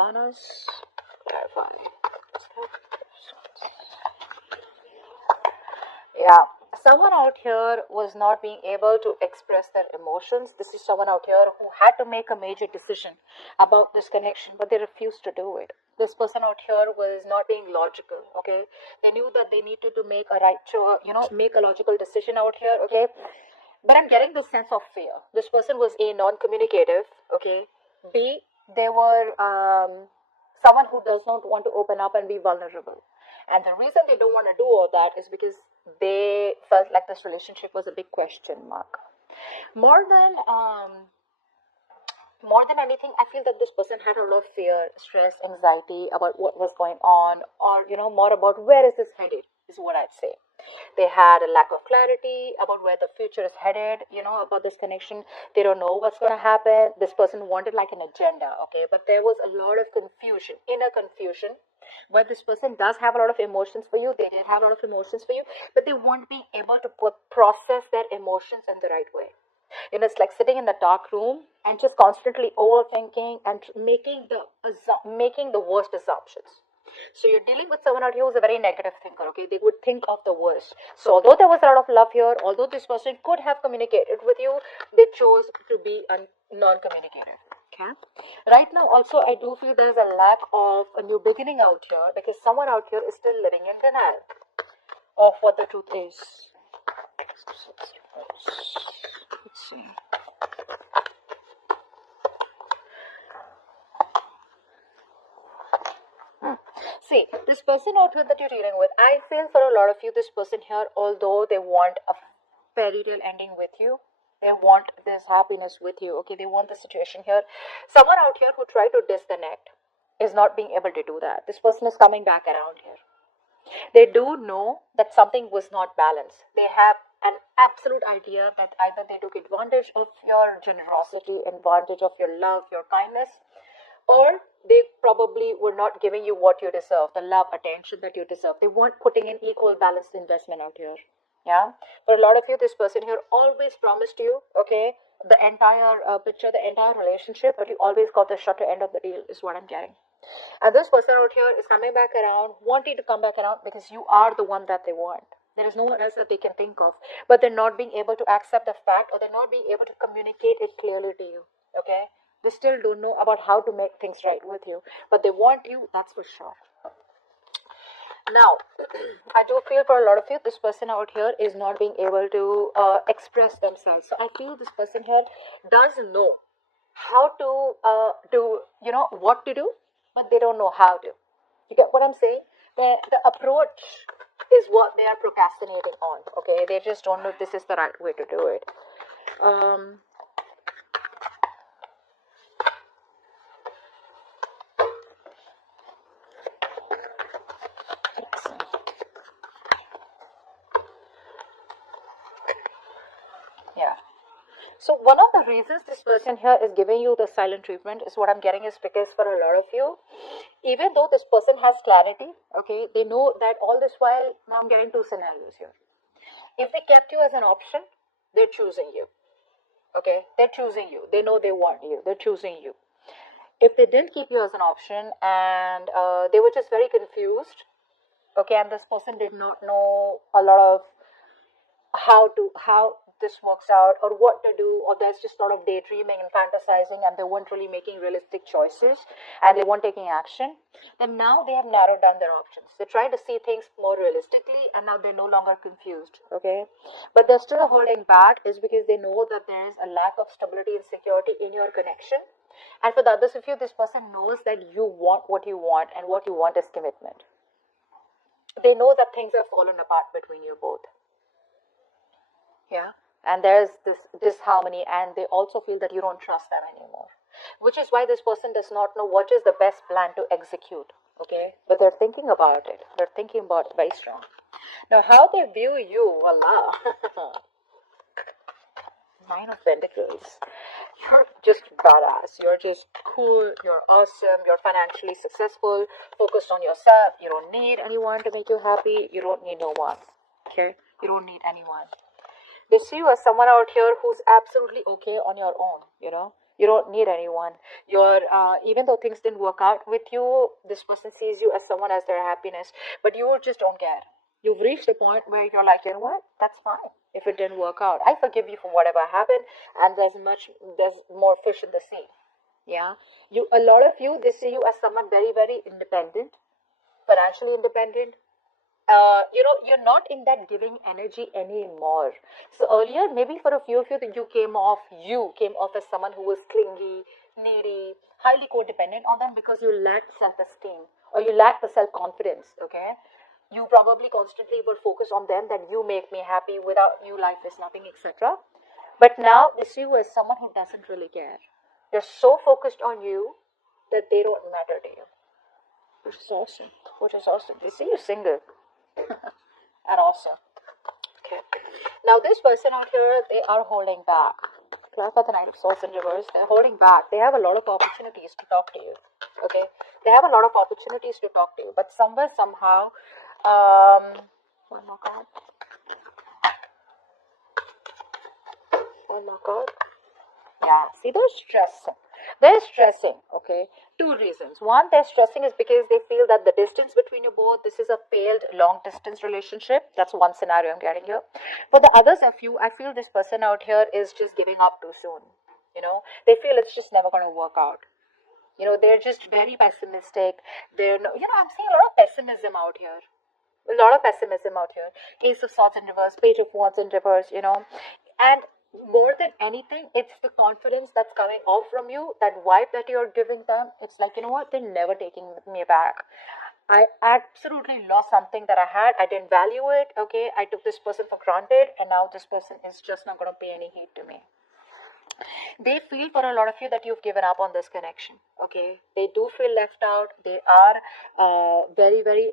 arcanas. Clarify. Yeah, someone out here was not being able to express their emotions. This is someone out here who had to make a major decision about this connection, but they refused to do it. This person out here was not being logical, okay? They knew that they needed to make a make a logical decision out here, okay? But I'm getting this sense of fear. This person was A, non-communicative, okay? B, they were someone who does not want to open up and be vulnerable. And the reason they don't want to do all that is because they felt like this relationship was a big question mark. More than anything, I feel that this person had a lot of fear, stress, anxiety about what was going on, or more about where is this headed, is what I'd say. They had a lack of clarity about where the future is headed, about this connection. They don't know what's going to happen. This person wanted like an agenda, okay? But there was a lot of confusion, inner confusion, where this person does have a lot of emotions for you. They did have a lot of emotions for you, but they won't be able to process their emotions in the right way. It's like sitting in the dark room and just constantly overthinking and making the worst assumptions. So you're dealing with someone out here who's a very negative thinker, okay? They would think of the worst. So although there was a lot of love here, although this person could have communicated with you, they chose to be non-communicative, okay? Right now also I do feel there's a lack of a new beginning out here because someone out here is still living in denial of what the truth is. Let's see. See, this person out here that you're dealing with, I feel for a lot of you, this person here, although they want a fairy tale ending with you, they want this happiness with you, okay? They want the situation here. Someone out here who tried to disconnect is not being able to do that. This person is coming back around here. They do know that something was not balanced. They have an absolute idea that either they took advantage of your generosity, advantage of your love, your kindness, or they probably were not giving you what you deserve, the love, attention that you deserve. They weren't putting in equal balanced investment out here. Yeah. For a lot of you, this person here always promised you, okay, the entire picture, the entire relationship, but you always got the shorter end of the deal, is what I'm getting. And this person out here is coming back around, wanting to come back around because you are the one that they want. There is no one else that they can think of, but they're not being able to accept the fact, or they're not being able to communicate it clearly to you, okay? They still don't know about how to make things right with you, but they want you, that's for sure. Now, I do feel for a lot of you, this person out here is not being able to express themselves. So I feel this person here does know how to do, what to do, but they don't know how to. You get what I'm saying? The approach is what they are procrastinating on, okay? They just don't know if this is the right way to do it. Yeah. So one of the reasons this person here is giving you the silent treatment is what I'm getting is because for a lot of you, even though this person has clarity, okay, they know that all this while, now I'm getting two scenarios here. If they kept you as an option, they're choosing you. Okay, they're choosing you. They know they want you. They're choosing you. If they didn't keep you as an option and they were just very confused, okay, and this person did not know a lot of how this works out or what to do, or there's just a lot of daydreaming and fantasizing and they weren't really making realistic choices and they weren't taking action, then now they have narrowed down their options. They're trying to see things more realistically and now they're no longer confused, okay? But they're still holding back is because they know that there is a lack of stability and security in your connection. And for the others of you, this person knows that you want what you want, and what you want is commitment. They know that things have fallen apart between you both. Yeah. And there's this disharmony, and they also feel that you don't trust them anymore, which is why this person does not know what is the best plan to execute, okay? But they're thinking about it. They're thinking about it very strong. Now, how they view you, voila. 9 of Pentacles. You're just badass. You're just cool. You're awesome. You're financially successful. Focused on yourself. You don't need anyone to make you happy. You don't need no one, okay? You don't need anyone. They see you as someone out here who's absolutely okay on your own, You don't need anyone. You're even though things didn't work out with you, this person sees you as someone as their happiness, but you just don't care. You've reached a point where you're like, you know what, that's fine. If it didn't work out, I forgive you for whatever happened, and there's more fish in the sea. Yeah, a lot of you, they see you as someone very, very independent, financially independent. You're not in that giving energy anymore. So earlier, maybe for a few of you, that you came off as someone who was clingy, needy, highly codependent on them because you lacked self-esteem or you lacked the self-confidence. Okay, you probably constantly were focused on them, that you make me happy, without you life is nothing, etc. But now they see you as someone who doesn't really care. They're so focused on you that they don't matter to you, which is awesome. They see you single. And awesome. Okay. Now this person out here, they are holding back. Clarify the Knight of Swords in reverse. They're holding back. They have a lot of opportunities to talk to you. Okay. They have a lot of opportunities to talk to you, but somewhere, somehow, one more card. One more card. Yeah. See, they're stressing. They're stressing, okay? Two reasons. One, they're stressing is because they feel that the distance between you both, this is a failed long distance relationship. That's one scenario I'm getting here. For the others of you, I feel this person out here is just giving up too soon. They feel it's just never going to work out. They're just very pessimistic. They're, no, I'm seeing a lot of pessimism out here. A lot of pessimism out here. Ace of Swords in reverse, Page of Wands in reverse, and more than anything, it's the confidence that's coming off from you, that vibe that you're giving them. It's like, you know what, they're never taking me back. I absolutely lost something that I had. I didn't value it. Okay, I took this person for granted, and now this person is just not going to pay any heed to me. They feel, for a lot of you, that you've given up on this connection. Okay, they do feel left out. They are very, very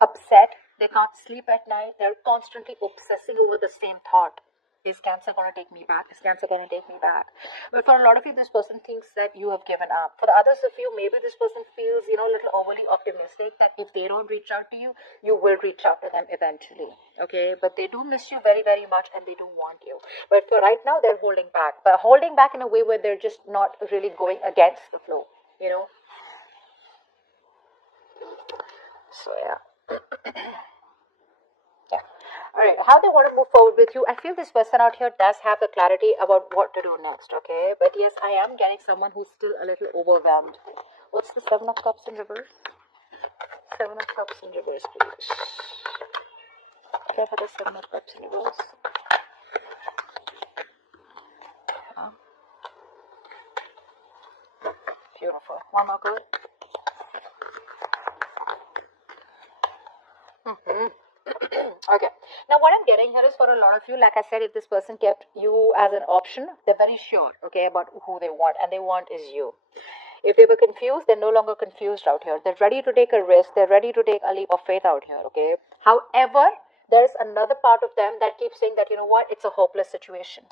upset. They can't sleep at night. They're constantly obsessing over the same thought. Is Cancer going to take me back? Is Cancer going to take me back? But for a lot of you, this person thinks that you have given up. For the others of you, maybe this person feels, a little overly optimistic, that if they don't reach out to you, you will reach out to them eventually. Okay, but they do miss you very, very much, and they do want you. But for right now, they're holding back. But holding back in a way where they're just not really going against the flow, So, yeah. Yeah. All right. How they want to move forward with you? I feel this person out here does have the clarity about what to do next. Okay. But yes, I am getting someone who's still a little overwhelmed. What's the Seven of Cups in reverse? Seven of Cups in reverse, please. Okay, for the Seven of Cups in reverse. Beautiful. One more card. Okay. Now, what I'm getting here is, for a lot of you, like I said, if this person kept you as an option, they're very sure, okay, about who they want, and they want is you. If they were confused, they're no longer confused out here. They're ready to take a risk. They're ready to take a leap of faith out here, okay? However, there's another part of them that keeps saying that, you know what, it's a hopeless situation.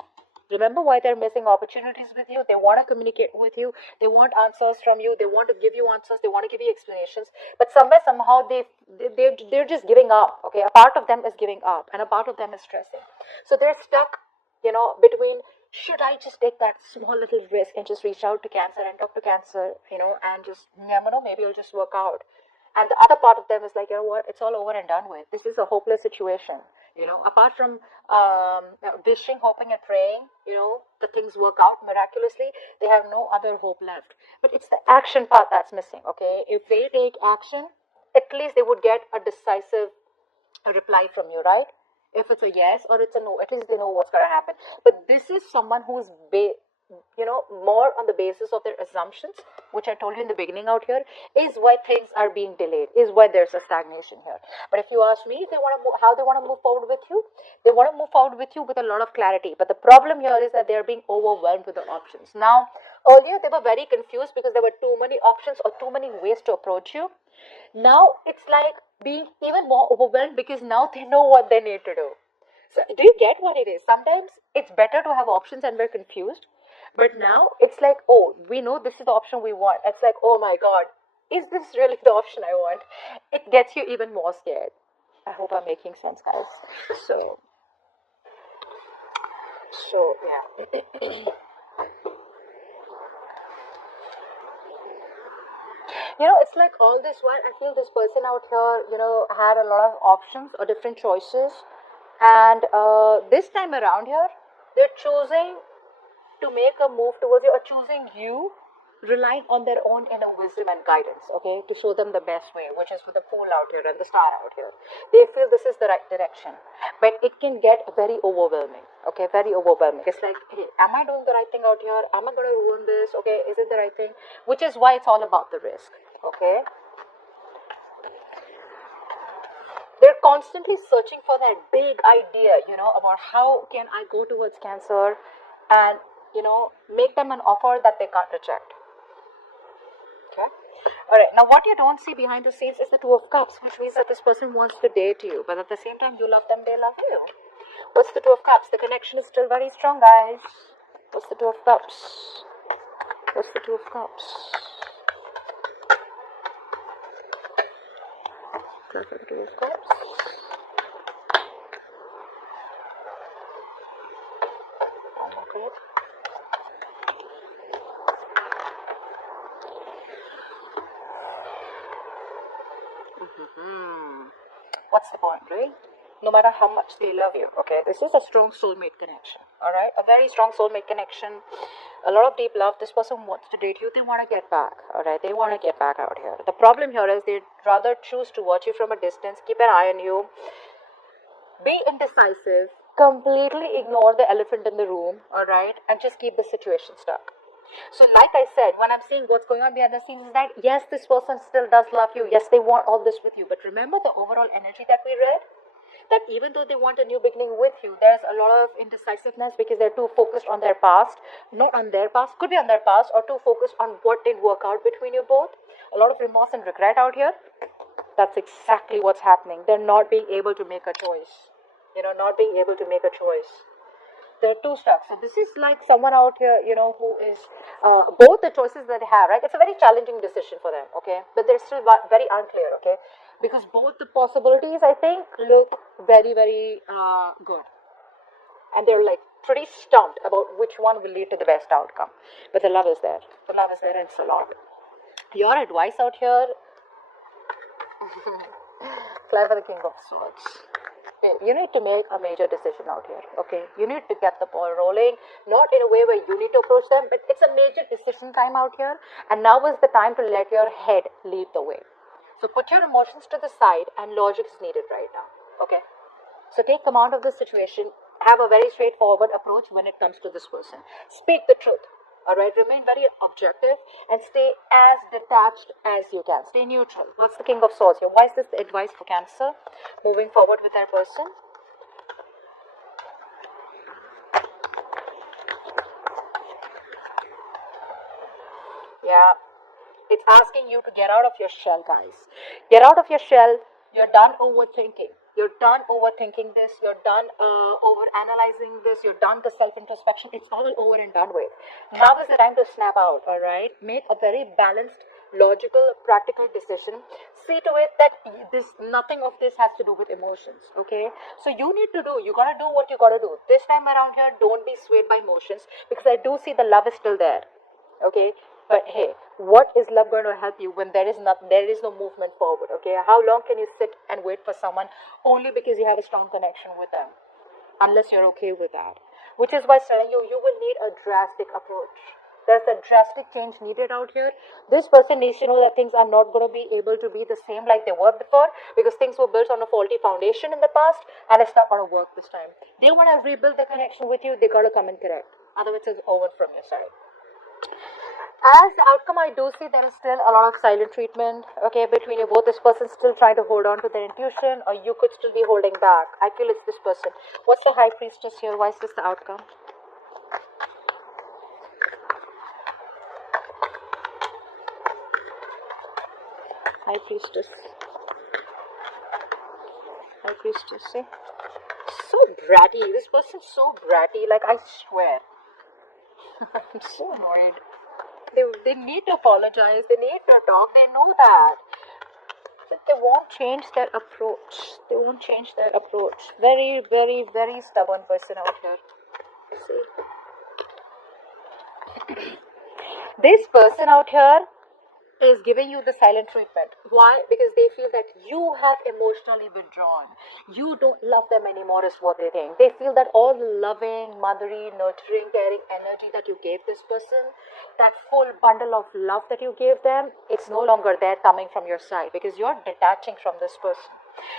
Remember why they're missing opportunities with you. They want to communicate with you. They want answers from you. They want to give you answers. They want to give you explanations. But somewhere, somehow, they're just giving up. Okay, a part of them is giving up, and a part of them is stressing. So they're stuck, between, should I just take that small little risk and just reach out to Cancer and talk to Cancer, and just, maybe it'll just work out. And the other part of them is like, you know what, it's all over and done with. This is a hopeless situation. Apart from wishing, hoping, and praying, the things work out miraculously, they have no other hope left. But it's the action part that's missing, okay? If they take action, at least they would get a decisive reply from you, right? If it's a yes or it's a no, at least they know what's going to happen. But this is someone who's more on the basis of their assumptions, which I told you in the beginning out here, is why things are being delayed, is why there's a stagnation here. But if you ask me, if they want to how they want to move forward with you, they want to move forward with you with a lot of clarity. But the problem here is that they're being overwhelmed with the options. Now, earlier they were very confused because there were too many options or too many ways to approach you. Now it's like being even more overwhelmed because now they know what they need to do. So do you get what it is? Sometimes it's better to have options and we're confused. But now it's like, oh, we know this is the option we want. It's like, oh my God, is this really the option I want? It gets you even more scared. I hope I'm making sense, guys. So yeah. It's like all this while I feel this person out here, had a lot of options or different choices. And this time around here, they're choosing to make a move towards you or choosing you, relying on their own inner wisdom and guidance, okay, to show them the best way, which is with the pole out here and the star out here. They feel this is the right direction, but it can get very overwhelming, okay, very overwhelming. It's like, hey, am I doing the right thing out here? Am I going to ruin this? Okay, is it the right thing? Which is why it's all about the risk, okay. They're constantly searching for that big idea, about how can I go towards Cancer and, make them an offer that they can't reject. Okay. All right. Now, what you don't see behind the scenes is the Two of Cups, which means that this person wants to date you, but at the same time, you love them, they love you. What's the Two of Cups? The connection is still very strong, guys. What's the Two of Cups? What's the Two of Cups? What's the Two of Cups? Okay. What's the point, right? No matter how much they love you, okay? This is a strong soulmate connection, all right? A very strong soulmate connection, a lot of deep love. This person wants to date you. They want to get back, all right? They want to get back out here. The problem here is they'd rather choose to watch you from a distance, keep an eye on you, be indecisive, completely ignore the elephant in the room, all right? And just keep the situation stuck. So like I said, when I'm seeing what's going on behind the scenes is that, yes, this person still does love you. Yes, they want all this with you. But remember the overall energy that we read? That even though they want a new beginning with you, there's a lot of indecisiveness because they're too focused on their past. Not on their past, could be on their past, or too focused on what didn't work out between you both. A lot of remorse and regret out here. That's exactly what's happening. They're not being able to make a choice. Not being able to make a choice. There are two steps. So this is like someone out here, who is both the choices that they have, right? It's a very challenging decision for them, okay? But they're still very unclear, okay? Because both the possibilities, I think, look very, very good. And they're like pretty stumped about which one will lead to the best outcome. But the love is there. The love is there and it's a lot. Your advice out here, fly for the King of Swords. You need to make a major decision out here, okay? You need to get the ball rolling, not in a way where you need to approach them, but it's a major decision time out here, and now is the time to let your head lead the way. So put your emotions to the side, and logic is needed right now, okay? So take command of the situation, have a very straightforward approach when it comes to this person. Speak the truth. All right, remain very objective and stay as detached as you can. Stay neutral. What's the King of Swords here? Why is this the advice for Cancer? Moving forward with that person. Yeah, it's asking you to get out of your shell, guys. Get out of your shell. You're done overthinking. You're done overthinking this. You're done over-analyzing this. You're done the self-introspection. It's all over and done with. Now is the time to snap out, all right? Make a very balanced, logical, practical decision. See to it that nothing of this has to do with emotions, okay? So you got to do what you got to do. This time around here, don't be swayed by emotions because I do see the love is still there, okay? But hey, what is love going to help you when there is no movement forward, okay? How long can you sit and wait for someone only because you have a strong connection with them? Unless you're okay with that. Which is why I'm telling you, you will need a drastic approach. There's a drastic change needed out here. This person needs to know that things are not going to be able to be the same like they were before because things were built on a faulty foundation in the past and it's not going to work this time. They want to rebuild the connection with you, they got to come and correct. Otherwise, it's over from your side. As the outcome, I do see there is still a lot of silent treatment, okay, between you both. This person's still trying to hold on to their intuition, or you could still be holding back. I feel it's this person. What's the High Priestess here? Why is this the outcome? High Priestess. High Priestess, see? So bratty. This person's so bratty, like I swear. I'm so annoyed. They need to apologize. They need to talk. They know that. But they won't change their approach. They won't change their approach. Very, very, very stubborn person out here. See? This person out here is giving you the silent treatment. Why? Because they feel that you have emotionally withdrawn. You don't love them anymore is what they think. They feel that all the loving, motherly, nurturing, caring energy that you gave this person, that full bundle of love that you gave them, it's no longer there coming from your side because you're detaching from this person.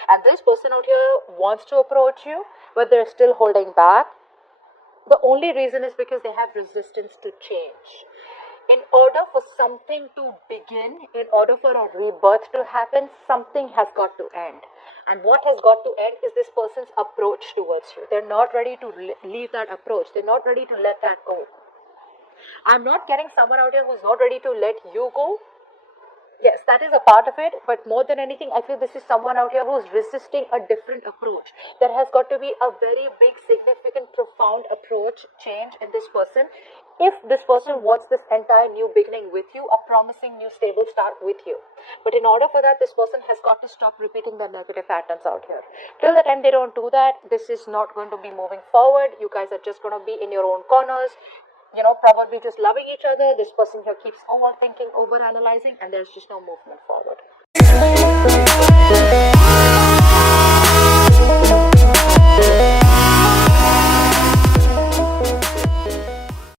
And this person out here wants to approach you, but they're still holding back. The only reason is because they have resistance to change. In order for something to begin, in order for a rebirth to happen, something has got to end. And what has got to end is this person's approach towards you. They're not ready to leave that approach. They're not ready to let that go. I'm not getting someone out here who's not ready to let you go. Yes, that is a part of it, but more than anything, I feel this is someone out here who's resisting a different approach. There has got to be a very big, significant, profound approach change in this person. If this person wants this entire new beginning with you, a promising new stable start with you. But in order for that, this person has got to stop repeating their negative patterns out here. Till the time they don't do that, this is not going to be moving forward. You guys are just going to be in your own corners, probably just loving each other. This person here keeps overthinking, overanalyzing, and there's just no movement forward.